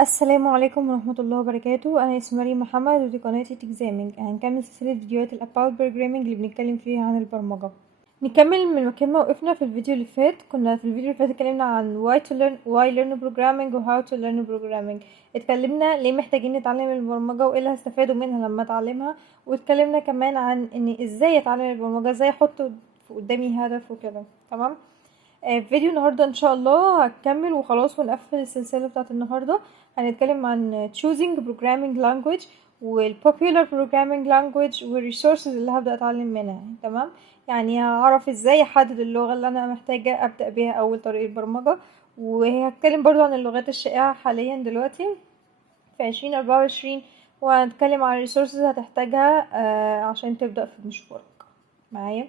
السلام عليكم ورحمة الله وبركاته. أنا اسمي مريم محمد ودي قناتي تكزامينج. هنكمل سلسلة فيديوهات الأباوت بروجرامينج اللي بنتكلم فيها عن البرمجة. نكمل من مكان ما وقفنا في الفيديو اللي فات. كنا في الفيديو اللي فات اتكلمنا عن why learn programming و how to learn programming. اتكلمنا ليه محتاجين نتعلم البرمجة وايه اللي هستفاده منها لما اتعلمها، واتكلمنا كمان عن ان ازاي اتعلم البرمجة، ازاي احط قدامي هدف وكده. تمام. في فيديو النهارده ان شاء الله هكمل وخلاص ونقفل السلسله بتاعت النهارده. هنتكلم عن choosing programming language والpopular programming language والresources اللي هبدأ اتعلم منها. تمام. يعني هعرف ازاي احدد اللغة اللي انا محتاجة ابدأ بيها اول طريقة برمجة، وهتكلم برضو عن اللغات الشائعة حاليا دلوقتي في 2024، وهنتكلم عن resources هتحتاجها عشان تبدأ في مشوارك معايا.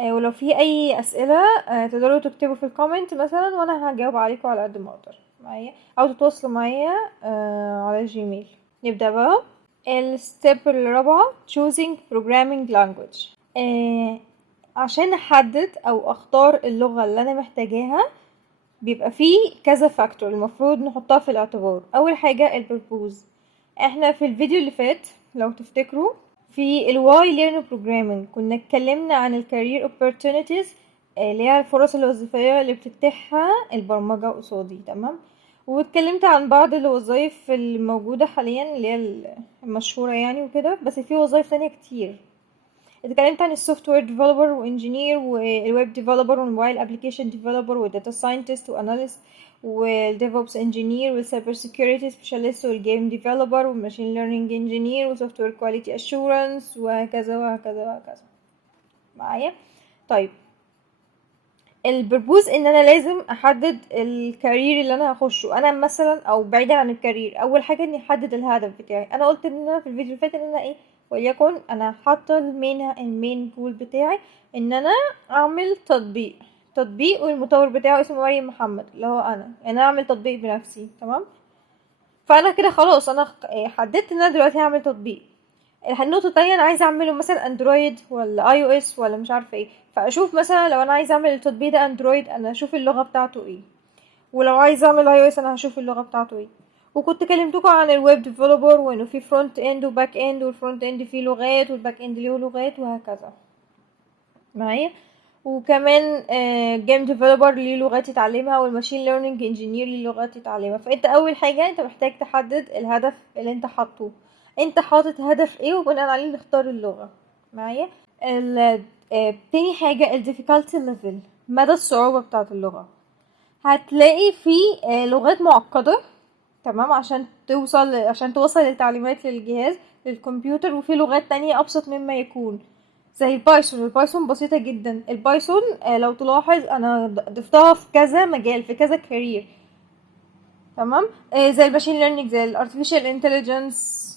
ولو في اي اسئله تقدروا تكتبوا في الكومنت مثلا وانا هجاوب عليكم على قد ما اقدر معايا، او تتواصلوا معايا على الجيميل. نبدا بقى الستيب الرابعه choosing programming language. عشان احدد او اختار اللغه اللي انا محتاجاها بيبقى فيه كذا فاكتور المفروض نحطها في الاعتبار. اول حاجه البربوز. احنا في الفيديو اللي فات لو تفتكروا في الواي ليرن بروجرامينج كنا اتكلمنا عن الكارير opportunities اللي هي الفرص الوظيفيه اللي بتتيحها البرمجه قصادي. تمام. واتكلمت عن بعض الوظائف الموجوده حاليا اللي هي المشهوره يعني وكده، بس في وظائف تانية كتير. اتكلمت عن السوفت وير ديفلوبر وانجينير والويب ديفلوبر والموبايل ابلكيشن ديفلوبر والداتا ساينتست واناليست والديفوبس انجينير والسايبر سيكيورتي سبيشاليست والجيم ديفلوبر والماشين ليرنينج انجينير وسوفت وير كواليتي اشورنس وهكذا وهكذا وهكذا معايا. طيب البربوز ان انا لازم احدد الكارير اللي انا هخشه. انا مثلا او بعيدا عن الكارير، اول حاجه اني احدد الهدف بتاعي. انا قلت ان انا في الفيديو اللي فات ان انا وليكن انا حاطه المين جول بتاعي ان انا اعمل تطبيق والمطور بتاعه اسمه مريم محمد اللي هو انا اعمل تطبيق بنفسي. تمام. فانا كده خلاص انا حددت ان انا دلوقتي هعمل تطبيق. النقطة التانية انا عايزة اعمله مثلا اندرويد ولا اي او اس ولا مش عارفة ايه، فاشوف مثلا لو انا عايزة اعمل التطبيق ده اندرويد انا اشوف اللغة بتاعته ايه، ولو عايزة اعمل اي او اس انا هشوف اللغة بتاعته ايه. وكنت كلمتكم عن الويب ديفلوبر وانه في فرونت اند وباك اند، والفرونت اند فيه لغات والباك اند ليه لغات وهكذا معايا. وكمان جيم ديفلوبر ليه لغات يتعلمها، والماشين ليرنينج انجينير ليه لغات يتعلمها. فانت اول حاجه انت محتاج تحدد الهدف اللي انت حاطه. انت حاطط هدف ايه وبناء عليه نختار اللغه معايا. تاني حاجه الديفيكالتي ليفل، مدى الصعوبه بتاعه اللغه. هتلاقي في لغات معقده تمام عشان توصل التعليمات للجهاز للكمبيوتر، وفي لغات تانية ابسط مما يكون زي البايثون بسيطة جدا. البايثون لو تلاحظ انا ضفتها في كذا مجال في كذا كارير. تمام. زي الماشين ليرنينج زي الارتفيشال انتليجنس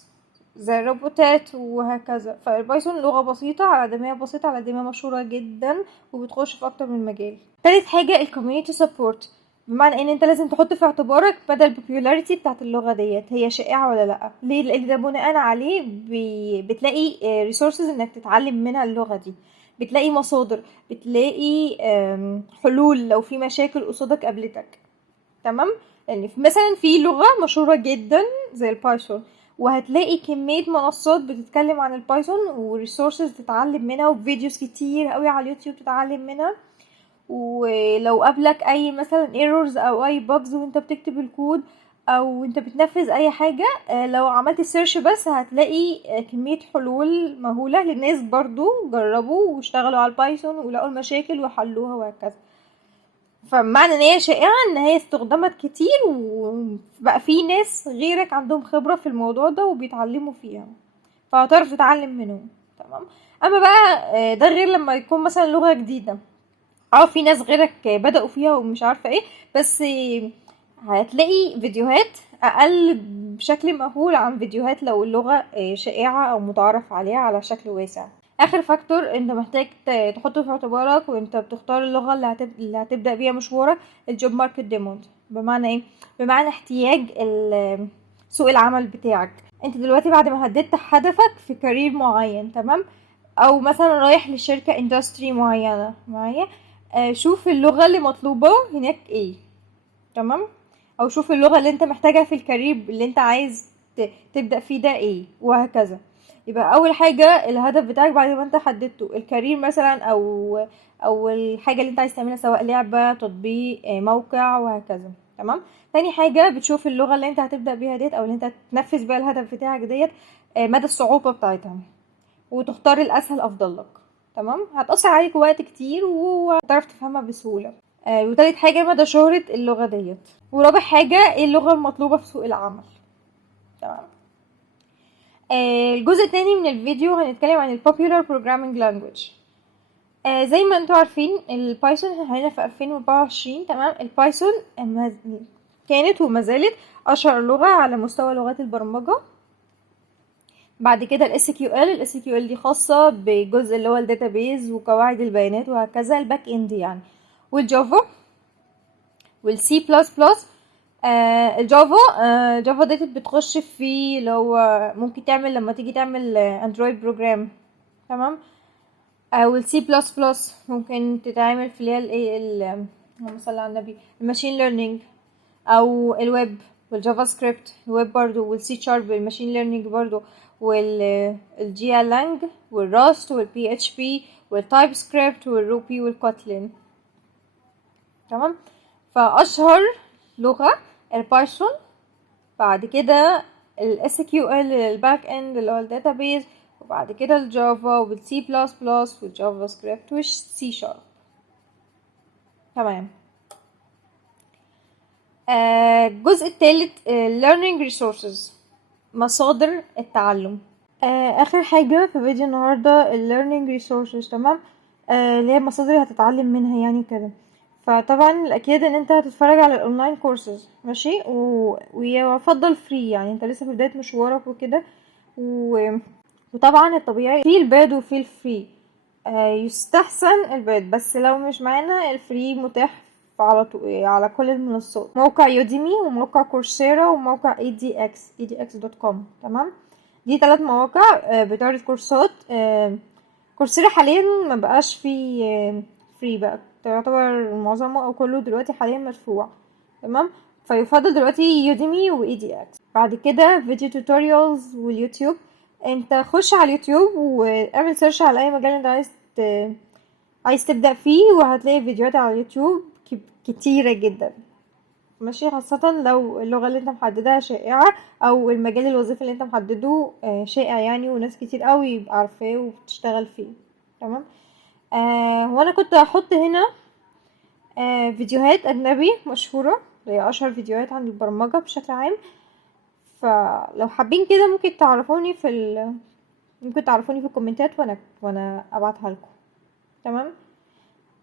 زي الروبوتات وهكذا. فالبايثون لغة بسيطة، على قد ما هي بسيطة على قد ما هي مشهورة جدا وبتخش في اكتر من مجال. تالت حاجة الكوميونيتي سبورت، بمعنى ان انت لازم تحط في اعتبارك مدى البوبيولاريتي بتاعت اللغة ديت، هي شائعة ولا لا. ليه؟ لان ده بناء عليه بتلاقي ريسورسز انك تتعلم منها اللغة دي، بتلاقي مصادر، بتلاقي حلول لو في مشاكل قصادك قابلتك. تمام. يعني مثلا في لغة مشهورة جدا زي البايثون، وهتلاقي كمية منصات بتتكلم عن البايثون وريسورسز تتعلم منها وفيديوز كتير قوي على اليوتيوب تتعلم منها. ولو قابلك اي مثلا ايرورز او اي bugs وانت بتكتب الكود او انت بتنفذ اي حاجة، لو عملت سيرش بس هتلاقي كمية حلول مهولة للناس برضو جربوا واشتغلوا على البايثون ولقوا المشاكل وحلوها وهكذا. فمعنى ان هي شائعة ان هي استخدمت كتير وبقى في ناس غيرك عندهم خبرة في الموضوع ده وبيتعلموا فيها، فهتعرف تتعلم منهم. تمام. اما بقى ده غير لما يكون مثلا لغة جديدة، في ناس غيرك بدأوا فيها ومش عارفة ايه، بس هتلاقي فيديوهات اقل بشكل مهول عن فيديوهات لو اللغة شائعة او متعرف عليها على شكل واسع. اخر فاكتور انت محتاج تحطه في اعتبارك وانت بتختار اللغة اللي هتبدأ بيها مشوارك، الجوب ماركت ديموند. بمعنى ايه؟ بمعنى احتياج سوق العمل بتاعك. انت دلوقتي بعد ما حددت هدفك في كارير معين، تمام، او مثلا رايح لشركة اندستري معينة معايا، شوف اللغة اللي مطلوبة هناك ايه. تمام. او شوف اللغة اللي انت محتاجها في الكارير اللي انت عايز تبدأ فيه ده ايه، وهكذا. يبقى اول حاجة الهدف بتاعك بعد ما انت حددته الكارير مثلا، او الحاجة اللي انت عايز تعملها، سواء لعبة، تطبيق، موقع، وهكذا. تمام. تاني حاجة بتشوف اللغة اللي انت هتبدأ بيها ديت، او اللي انت هتنفذ بيها الهدف بتاعك ديت، مدى الصعوبة بتاعتها، وتختار الاسهل افضل لك. تمام. هتأثر عليك وقت كتير وتعرف تفهمها بسهولة. وتالت حاجة مدى شهرة اللغة ديت. ورابع حاجة ايه اللغة المطلوبة في سوق العمل. تمام. الجزء الثاني من الفيديو هنتكلم عن Popular Programming Language. زي ما انتوا عارفين البايثون هنا في 2024. تمام. البايثون كانت وما زالت اشهر لغة على مستوى لغات البرمجة. بعد كده ال SQL دي خاصة بجزء اللي هو الداتابيز وقواعد البيانات وهكذا، الباك اند يعني. والجافا والسي بلس بلس. جافا ديت بتخش في اللي هو ممكن تعمل لما تيجي تعمل اندرويد بروجرام. تمام. والسي بلس بلس ممكن تتعمل في اللي هي الايه اللهم صل على النبي، الماشين ليرنينج او الويب. والجافا سكريبت الويب برضو، والسي شارب الماشين ليرنينج برضو، والجي لانج والراست والبي اتش بي والتايب سكريبت والروبي والكوتلين. تمام. فاشهر لغة البايثون، بعد كده ال SQL الباك اند اللي هو الداتابيز، وبعد كده الجافا والسي بلس بلس والجافا سكريبت والسي شارب. تمام. الجزء الثالث learning resources، مصادر التعلم. اخر حاجة في فيديو النهاردة ال learning resources. تمام. اللي هي المصادر اللي هتتعلم منها يعني كده. فطبعا الاكيد ان انت هتتفرج على الاونلاين كورسز، ماشي، ويفضل فري، يعني انت لسه في بداية مشوارك وكده. وطبعا الطبيعي في الباد وفي الفري. يستحسن الباد، بس لو مش معانا الفري متاح على كل المنصات، موقع يوديمي وموقع كورسيرا وموقع edx.com. تمام. دي 3 مواقع بتعرض كورسات. كورسيرا حاليا ما بقاش فيه فري بقى، تعتبر معظمه او كله دلوقتي حاليا مدفوع. تمام. فيفضل دلوقتي يوديمي وEDX. بعد كده فيديو توتوريالز واليوتيوب. انت خش على اليوتيوب واعمل سيرش على اي مجال انت عايز تبدأ فيه، وهتلاقي فيديوهات على اليوتيوب كتيرة جدا، ماشي. خاصة لو اللغة اللي انت محددها شائعة، او المجال الوظيفي اللي انت محدده شائع يعني، وناس كتير قوي عارفاه وبتشتغل فيه. تمام. وانا كنت هحط هنا فيديوهات اجنبي مشهورة، هي اشهر فيديوهات عن البرمجة بشكل عام. فلو حابين كده ممكن تعرفوني في الكومنتات وانا ابعتها لكم. تمام.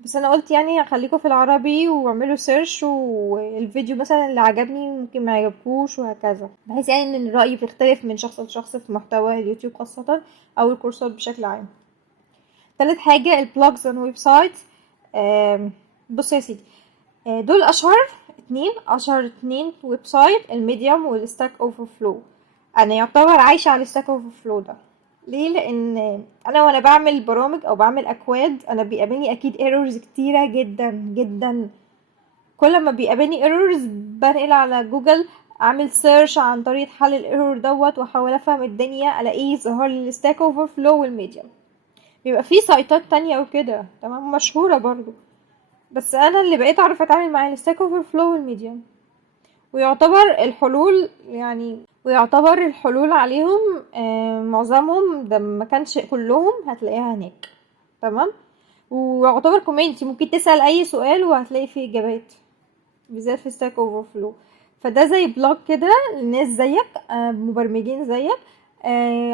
بس انا قلت يعني هخليكم في العربي واعملوا سيرش، والفيديو مثلا اللي عجبني ممكن ما يعجبكوش وهكذا، بحيث يعني ان الرأي بيختلف من شخص لشخص في محتوى اليوتيوب خاصة، او الكورسات بشكل عام. تالت حاجة البلوجز on ويب سايت. بص يا سيدي، دول اشهر اتنين ويب سايت، الميديوم والستاك اوفر فلو. انا يعتبر عايشة على الستاك اوفر فلو ده. ليه؟ لان انا وانا بعمل برامج او بعمل اكواد انا بيقابلني اكيد ايرورز كتيرة جدا جدا. كل ما بيقابلني ايرورز بنقل على جوجل، اعمل سيرش عن طريقة حل الايرور دوت، واحاول افهم الدنيا، الاقيه ظهر لي الستاك اوفر فلو والميديوم. بيبقى في سايتات تانية وكده تمام مشهورة برضو، بس انا اللي بقيت اعرف اتعامل مع الستاك اوفر فلو والميديوم. ويعتبر الحلول عليهم معظمهم ده ما كانش كلهم هتلاقيها هناك. تمام. ويعتبر كوميونتي، ممكن تسأل اي سؤال وهتلاقي فيه اجابات، بالذات في ستاك اوفر فلو. فده زي بلوج كده لناس زيك، مبرمجين زيك،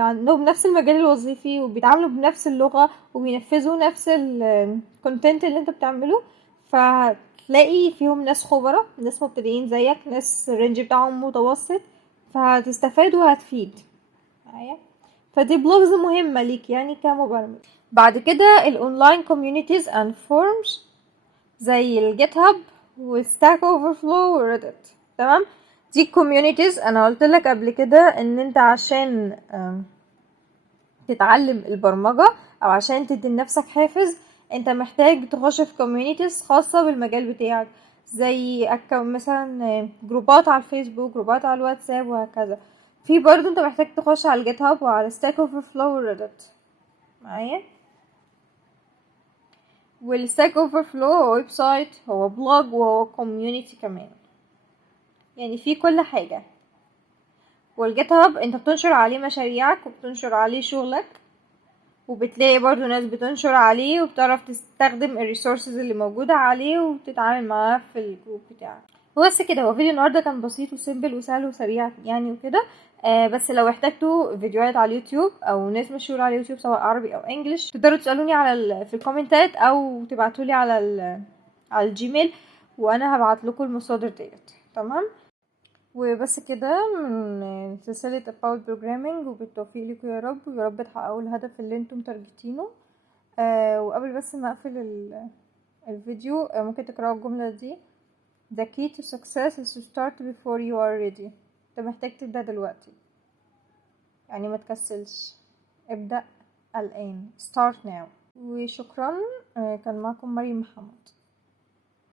عندهم نفس المجال الوظيفي وبيتعاملوا بنفس اللغة وبينفذوا نفس الكونتنت اللي انت بتعمله. فتلاقي فيهم ناس خبرة، ناس مبتدئين زيك، ناس الرينج بتاعهم متوسط، فهتستفاد وهتفيد معايا. فدي بلوجز مهمة ليك يعني كمبرمج. بعد كده الاونلاين كوميونيتيز اند فورمز زي الجيت هاب والستاك اوفر فلو وريدت. تمام. دي كوميونيتيز انا قلت لك قبل كده ان انت عشان تتعلم البرمجة او عشان تدي لنفسك حافز، انت محتاج تخش في كوميونيتيز خاصة بالمجال بتاعك. زي مثلا جروبات على الفيسبوك، جروبات على الواتساب، وهكذا. في برضو انت محتاج تخش على الجيت هاب وعلى ستاك اوفر فلو وريدت معايا. والستاك اوفر فلو هو ويب سايت، هو بلوج، وهو كوميونيتي كمان، يعني في كل حاجة. والجيت هاب انت بتنشر عليه مشاريعك وبتنشر عليه شغلك، وبتلاقي برضو ناس بتنشر عليه، وبتعرف تستخدم الريسورسز اللي موجودة عليه وتتعامل معاه في الجروب بتاعك. بس كده، هو فيديو النهارده كان بسيط وسيمبل وسهل وسريع يعني وكده. بس لو احتجتوا فيديوهات على اليوتيوب او ناس مشهوره على اليوتيوب سواء عربي او انجليش، تقدروا تسالوني على في الكومنتات او تبعتولي على على الجيميل، وانا هبعت لكم المصادر ديت. تمام. وبس كده من سلسلة about programming، وبالتوفيق لكم يا رب، ويا رب تحققوا الهدف اللي انتم تارجتينه. وقبل بس ما اقفل الفيديو، ممكن تقرأوا الجملة دي: The key to success is to start before you are ready. انت محتاج تبدأ دلوقتي، يعني ما تكسلش، ابدأ الآن. start now. وشكرا. كان معكم مريم محمد.